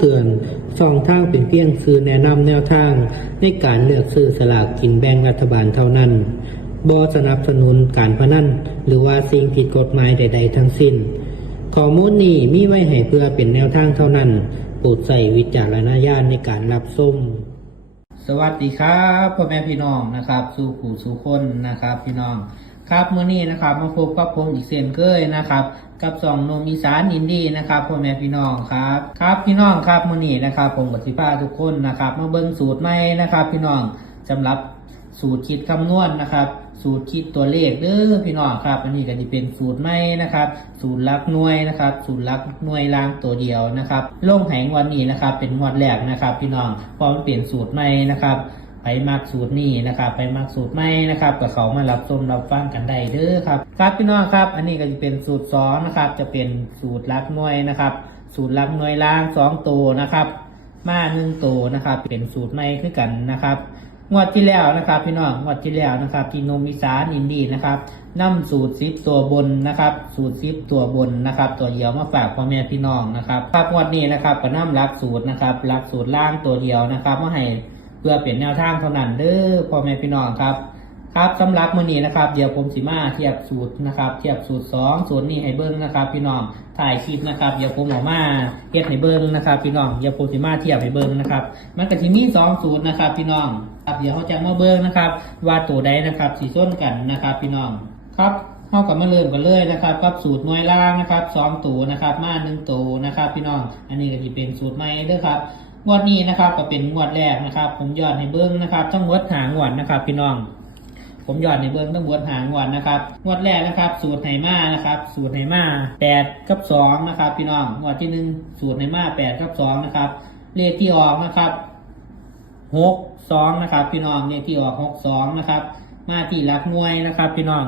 เตือนช่องทางเป็นเพียงสื่อแนะนำแนวทาง ในการเลือกซื้อสลากกินแบ่งรัฐบาลเท่านั้นบอสนับสนุนการพนันหรือว่าสิ่งผิดกฎหมายใด ๆ ทั้งสิ้น ข้อมูลนี้มีไว้ให้เพื่อเป็นแนวทางเท่านั้น โปรดใส่วิจารณญาณในการรับชมสวัสดีครับพ่อแม่พี่น้องนะครับ สู่ผู้สู่คนนะครับพี่น้อง ครับมื้อนี้นะครับมาพบกับผมอีกเช่นเคยนะครับ กับสองนมอีสานอินดี้นะครับพ่อแม่พี่น้องครับครับพี่น้องครับมื้อนี้นะครับ ผมกับสิพาทุกคนนะครับมาเบิ่งสูตรใหม่นะครับ พี่น้องสำหรับสูตรคิดคำนวณนะครับ สูตรคิดตัวเลขเด้อพี่น้องครับ อันนี้ก็จะเป็นสูตรใหม่นะครับ สูตรลักหน่วยนะครับ สูตรลักหน่วยล่างตัวเดียวนะครับลงแหงวันนี้นะครับ เป็นงวดแรกนะครับ พี่น้องพราะมันเปลี่ยนสูตรใหม่นะครับ ไปมักสูตรนี้นะครับไปมักสูตรใหม่นะครับกับเขามารับชมรับฟังกันได้เด้อครับครับพี่น้องครับ อันนี้ก็จะเป็นสูตรสองนะครับ จะเป็นสูตรลักหน่วยนะครับ สูตรลักหน่วยล่างสองตัวนะครับ มาหนึ่งตัวนะครับ เป็นสูตรใหม่คือกันนะครับงวดที่แล้วนะครับ พี่น้องงวดที่แล้วนะครับที่นมอีสานอินดีนะครับนำสูตรซิปตัวบนนะครับ สูตรซิปตัวบนนะครับ ตัวเดียวมาฝากพ่อแม่พี่น้องนะครับครับงวดนี้นะครับก็นำรักสูตรนะครับรักสูตรล่างตัวเดียวนะครับมาให้ เพื่อเปลี่ยนแนวทางเท่านั้นเด้อพ่อแม่พี่น้องครับ ครับสำหรับมื้อนี้นะครับ เดี๋ยวผมสิมาเทียบสูตรนะครับ เทียบสูตรสองสูตรนี้ให้เบิ้งนะครับ พี่น้องถ่ายคลิปนะครับเดี๋ยวผมออกมาเฮ็ดให้เบิ้งนะครับ พี่น้องเดี๋ยวผมสิมาเทียบให้เบิ้งนะครับ มันก็สิมีสองสูตรนะครับ พี่น้องครับเดี๋ยวเขาจะมาเบิ้งนะครับ ว่าตัวใดนะครับสีส้นกันนะครับ พี่น้องครับเข้ากับมาเริ่มกันเลยนะครับกับสูตรหน่วยล่างนะครับสองตัวนะครับ มาหนึ่งตัวนะครับ พี่น้อง อันนี้ก็จะเป็นสูตรใหม่เด้อครับ งวดนี้นะครับก็เป็นงวดแรกนะครับ ผมยอดให้เบิ้งนะครับทั้งหมดหางวดนะครับ พี่น้อง ผมหยอดในเบื้องต้องบวนหางวดนะครับงวดแรกนะครับ สูตรไหมานะครับ สูตรไหมาแปดกับสองนะครับ พี่น้องงวดที่หนึ่งสูตรไหมาแปดกับสองนะครับเลขที่ออกนะครับหกสองนะครับ พี่น้องเลขที่ออกหกสองนะครับ มาที่รักมวยนะครับ พี่น้อง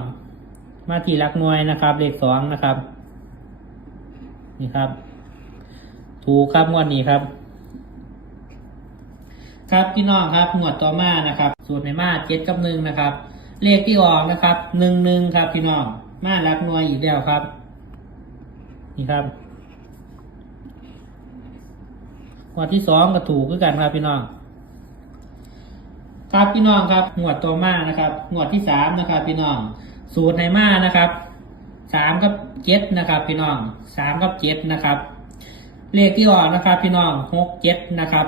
มาที่รักมวยนะครับ เลขสองนะครับ นี่ครับ ถูกครับงวดนี้ครับ ครับพี่น้องครับหมวดต่อมานะครับ สูตรในมาเจ็ดกับหนึ่งนะครับ เลขที่ออกนะครับหนึ่งหนึ่งครับพี่น้องมารักหน่วยอีกแล้วครับ นี่ครับหมวดที่สองก็ถูกคือกันครับพี่น้องครับพี่น้องครับหมวดต่อมานะครับหมวดที่สามนะครับ พี่น้อง สูตรในมานะครับสามกับเจ็ดนะครับ พี่น้องสามกับเจ็ดนะครับ เลขที่ออกนะครับ พี่น้องหกเจ็ดนะครับ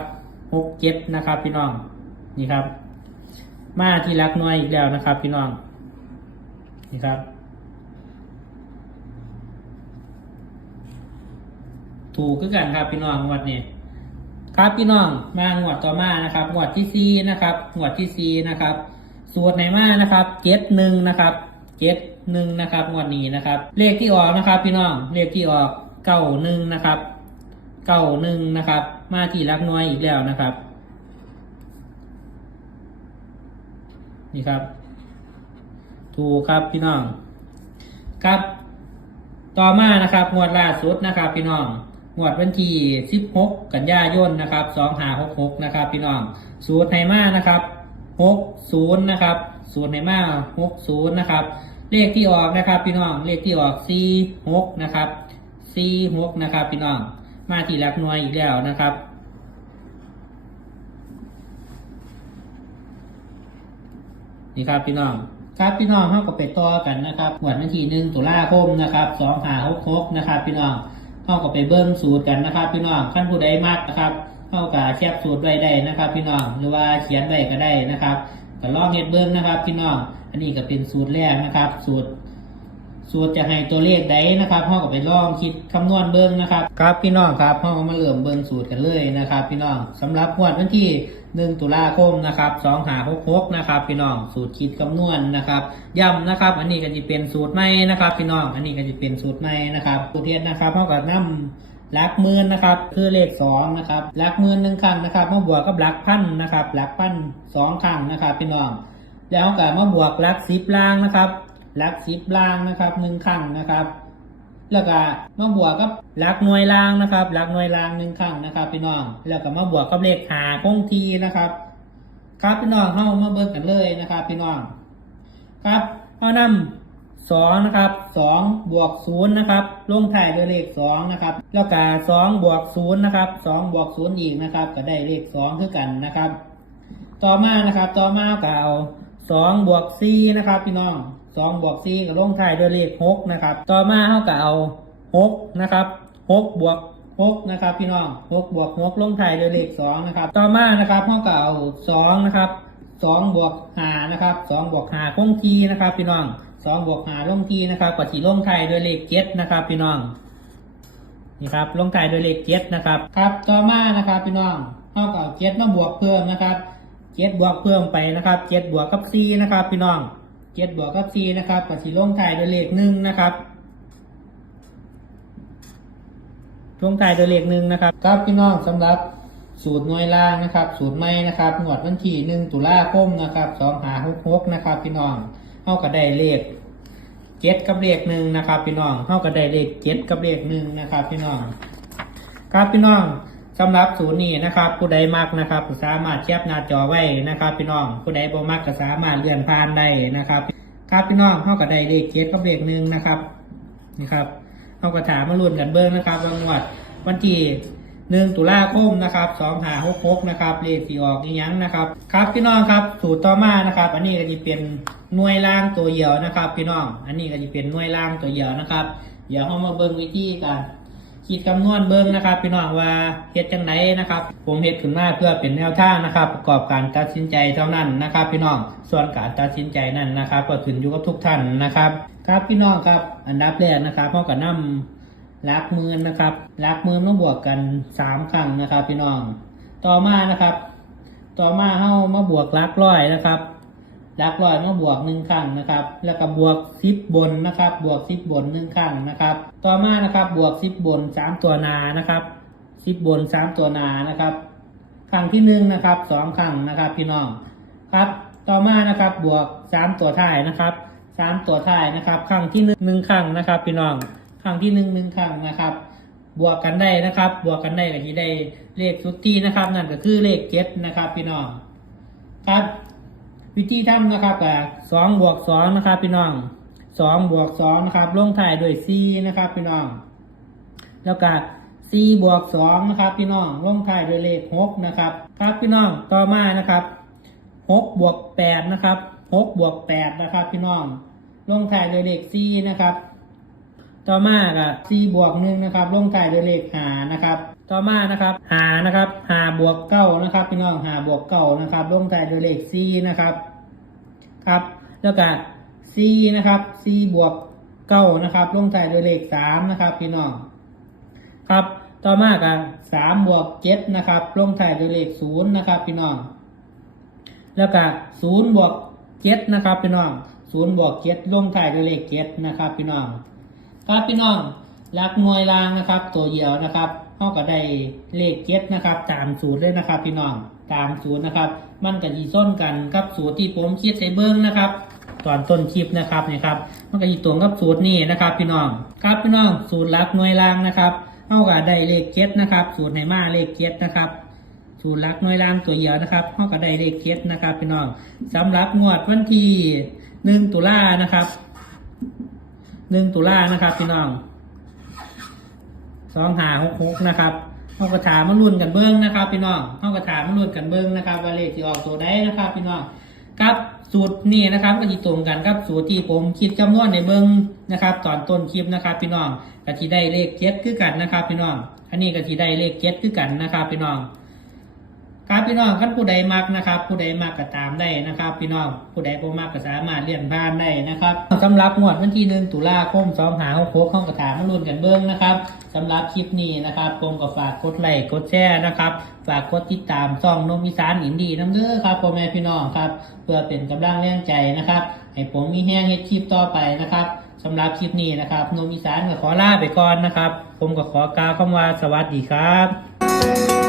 หกเจ็ดนะครับ พี่น้องนี่ครับ มาที่รักน้อยอีกแล้วนะครับ พี่น้องนี่ครับ ถูกคือกันครับพี่น้องงวดนี้ครับพี่น้องมางวดต่อมานะครับงวดที่สี่นะครับงวดที่สี่นะครับสูตรไหนมานะครับเจ็ดหนึ่งนะครับเจ็ดหนึ่งนะครับงวดนี้นะครับ เลขที่ออกนะครับ พี่น้องเลขที่ออกเก้าหนึ่งนะครับ เก้าหนึ่งนะครับ มาที่รักน้อยอีกแล้วนะครับ นี่ครับ ถูกครับพี่น้อง ครับ ต่อมานะครับงวดล่าสุดนะครับ พี่น้องงวดวันที่16 กันยายนนะครับ2566นะครับ พี่น้องสูตรไหมานะครับ60นะครับสูตรไหมา60นะครับเลขที่ออกนะครับ พี่น้องเลขที่ออก46นะครับ46นะครับ พี่น้อง มาที่หลักหน่วยอีกแล้วนะครับ นี่ครับพี่น้องครับพี่น้องเข้ากับไปต่อกันนะครับหวดวันที่หนึ่งตุลาคมนะครับสองหาหกหกนะครับ พี่น้องเข้ากับไปเบิ้งสูตรกันนะครับ พี่น้องขั้นผู้ใดมากนะครับเข้ากับแคบสูตรไว้ได้นะครับ พี่น้องหรือว่าเขียนไว้ก็ได้นะครับก็ลองเฮ็ดเบิ้งนะครับ พี่น้องอันนี้ก็เป็นสูตรแรกนะครับ สูตร สูตรจะให้ตัวเลขใดนะครับพ่อก็ไปลองคิดคำนวณเบิ้งนะครับครับพี่น้องครับพ่อก็มาเริ่มเบิ้งสูตรกันเลยนะครับ พี่น้องสำหรับงวดวันที่หนึ่งตุลาคมนะครับสองหาหกหกนะครับ พี่น้องสูตรคิดคำนวณนะครับย้ำนะครับ อันนี้ก็จะเป็นสูตรใหม่นะครับ พี่น้องอันนี้ก็จะเป็นสูตรใหม่นะครับสูตรเทียนนะครับพ่อก็นำหลักหมื่นนะครับคือเลขสองนะครับหลักหมื่นหนึ่งครั้งนะครับมาบวกกับหลักพันนะครับหลักพันสองครั้งนะครับ พี่น้องแล้วก็มาบวกหลักสิบล่างนะครับ ลักสิบล่างนะครับหนึ่งครั้งนะครับ แล้วก็มาบวกกับลักหน่วยล่างนะครับลักหน่วยล่างหนึ่งครั้งนะครับพี่น้อง แล้วก็มาบวกกับเลขหาคงทีนะครับ ครับพี่น้องเข้ามาเบิ่งกันเลยนะครับ พี่น้อง ครับเอานำสองนะครับสองบวกศูนย์นะครับลงท้ายด้วยเลขสองนะครับแล้วก็สองบวกศูนย์นะครับสองบวกศูนย์อีกนะครับ ก็ได้เลขสองคือกันนะครับ ต่อมานะครับ ต่อมาก็เอาสองบวกสี่นะครับ พี่น้อง สองบวกสี่ก็ลงท้ายด้วยเลขหกนะครับ ต่อมาเขาก็เอาหกนะครับหกบวกหกนะครับพี่น้องหกบวกหกลงท้ายด้วยเลขสองนะครับ ต่อมานะครับเขาก็เอาสองนะครับสองบวกห้านะครับสองบวกห้าคงทีนะครับ พี่น้องสองบวกห้าลงทีนะครับก็สีลงท้ายด้วยเลขเจ็ดนะครับ พี่น้องนี่ครับลงท้ายด้วยเลขเจ็ดนะครับครับต่อมานะครับพี่น้องเท่ากับเจ็ดมาบวกเพิ่มนะครับเจ็ดบวกเพิ่มไปนะครับเจ็ดบวกกับสี่นะครับ พี่น้อง เจ็ดบวกกับสี่นะครับก็สีลงท้ายด้วยเลขหนึ่งนะครับลงท้ายด้วยเลขหนึ่งนะครับครับพี่น้องสำหรับสูตรหน่วยล่างนะครับ สูตรใหม่นะครับงวดวันที่หนึ่งตุลาคมนะครับสองหาหกหกนะครับพี่น้องเท่ากับได้เลขเจ็ดกับเลขหนึ่งนะครับ พี่น้องเท่ากับได้เลขเจ็ดกับเลขหนึ่งนะครับ พี่น้องครับพี่น้อง สำหรับศูนย์นี้นะครับ ผู้ใดมักนะครับสามารถเทียบหน้าจอไว้นะครับ พี่น้องผู้ใดบ่มักก็สามารถเลื่อนผ่านได้นะครับครับพี่น้องเท่ากับได้เลขเจ็ดกับเลขหนึ่งนะครับนี่ครับเท่ากับถามมาลุ้นกันเบิ้งนะครับวันงวดวันที่หนึ่งตุลาคมนะครับสองหาหกหกนะครับเลขสี่ออกอีหยังนะครับครับพี่น้องครับสูตรต่อมานะครับ อันนี้ก็จะเป็นหน่วยล่างตัวเหี่ยวนะครับ พี่น้อง อันนี้ก็จะเป็นหน่วยล่างตัวเหี่ยวนะครับ เดี๋ยวเรามาเบิ้งวิธีการ คิดคำนวณเบิ้งนะครับ พี่น้องว่าเฮ็ดจังไดนะครับ ผมเฮ็ดขึ้นมาเพื่อเป็นแนวทางนะครับ ประกอบการตัดสินใจเท่านั้นนะครับ พี่น้องส่วนการตัดสินใจนั้นนะครับ ก็ขึ้นอยู่กับทุกท่านนะครับ ครับพี่น้องครับอันดับแรกนะครับพ่อกับน้ำลักมือนะครับลักมือต้องบวกกันสามครั้งนะครับ พี่น้องต่อมานะครับ ต่อมาเข้ามาบวกลักร้อยนะครับ ลักร้อยมาบวกหนึ่งครั้งนะครับ แล้วก็บวกสิบบนนะครับ บวกสิบบนหนึ่งครั้งนะครับ ต่อมานะครับบวกสิบบนสามตัวนานะครับสิบบนสามตัวนานะครับครั้งที่หนึ่งนะครับสองครั้งนะครับพี่น้องครับ ต่อมานะครับบวกสามตัวท้ายนะครับสามตัวท้ายนะครับครั้งที่หนึ่งหนึ่งครั้งนะครับ พี่น้องครั้งที่หนึ่งหนึ่งครั้งนะครับ บวกกันได้นะครับ บวกกันได้ก็จะได้เลขสุดที่นะครับ นั่นก็คือเลขเจ็ดนะครับ พี่น้องครับ วิธีทำนะครับก็สองบวกสองนะครับพี่น้องสองบวกสองนะครับลงท้ายด้วยสี่นะครับพี่น้อง แล้วก็สี่บวกสองนะครับพี่น้องลงท้ายด้วยเลขหกนะครับ ครับพี่น้องต่อมานะครับหกบวกแปดนะครับหกบวกแปดนะครับพี่น้องลงท้ายด้วยเลขสี่นะครับ ต่อมากับสี่บวกหนึ่งนะครับลงท้ายด้วยเลขหานะครับ ต่อมานะครับหานะครับ บวกเก้านะครับพี่น้องหาบวกเก้านะครับลงท้ายด้วยเลขสี่นะครับครับแล้วก็สี่นะครับสี่บวกเก้านะครับลงท้ายด้วยเลขสามนะครับพี่น้องครับต่อมากับสามบวกเจ็ดนะครับลงท้ายด้วยเลขศูนย์นะครับพี่น้องแล้วก็ศูนย์บวกเจ็ดนะครับพี่น้องศูนย์บวกเจ็ดลงท้ายด้วยเลขเจ็ดนะครับพี่น้องครับพี่น้องลักหน่วยรางนะครับ ตัวเดียวนะครับ เท่ากับได้เลขเจ็ดนะครับ ตามสูตรเลยนะครับ พี่น้องตามสูตรนะครับ มันกับยีส้นกันกับสูตรที่ผมคิดใส่เบิ้งนะครับ ตอนต้นคลิปนะครับนี่ครับ มันก็ยีตรงกับสูตรนี้นะครับ พี่น้องครับพี่น้องสูตรลักหน่วยรางนะครับเท่ากับได้เลขเจ็ดนะครับ สูตรไนมาเลขเจ็ดนะครับสูตรลักหน่วยรางตัวเดียวนะครับเท่ากับได้เลขเจ็ดนะครับ พี่น้องสำหรับงวดวันที่หนึ่งตุลานะครับหนึ่งตุลานะครับ พี่น้อง สองหาหกหกนะครับเขากระถามันรุ่นกันเบิ้งนะครับพี่น้องเขากระถามันรุ่นกันเบิ้งนะครับว่าเลขที่ออกตัวไดนะครับพี่น้องครับสูตรนี่นะครับก็จะตรงกันครับสูตรที่ผมคิดคำนวณในเบิ้งนะครับ ตอนต้นคลิปนะครับพี่น้องก็จะได้เลขเจ็ดคือกันนะครับพี่น้องอันนี้ก็จะได้เลขเจ็ดคือกันนะครับพี่น้อง ครับพี่น้องขั้นผู้ใดมักนะครับ ผู้ใดมักก็ตามได้นะครับ พี่น้องผู้ใดบ่มักก็สามารถเลี่ยนผ่านได้นะครับสำหรับงวดวันที่หนึ่งตุลาคมสองหาหกหกข้องกระถามมาลุ้นกันเบิ้งนะครับสำหรับคลิปนี้นะครับผมก็ฝากกดไลค์กดแชร์นะครับ ฝากกดติดตามช่องนมอีสานอินดีน้ำเด้อครับพ่อแม่พี่น้องครับ เพื่อเป็นกำลังแรงใจนะครับให้ผมมีแห้งเฮ็ดคลิปต่อไปนะครับสำหรับคลิปนี้นะครับนมอีสานก็ขอลาไปก่อนนะครับ ผมก็ขอกล่าวคำว่าสวัสดีครับ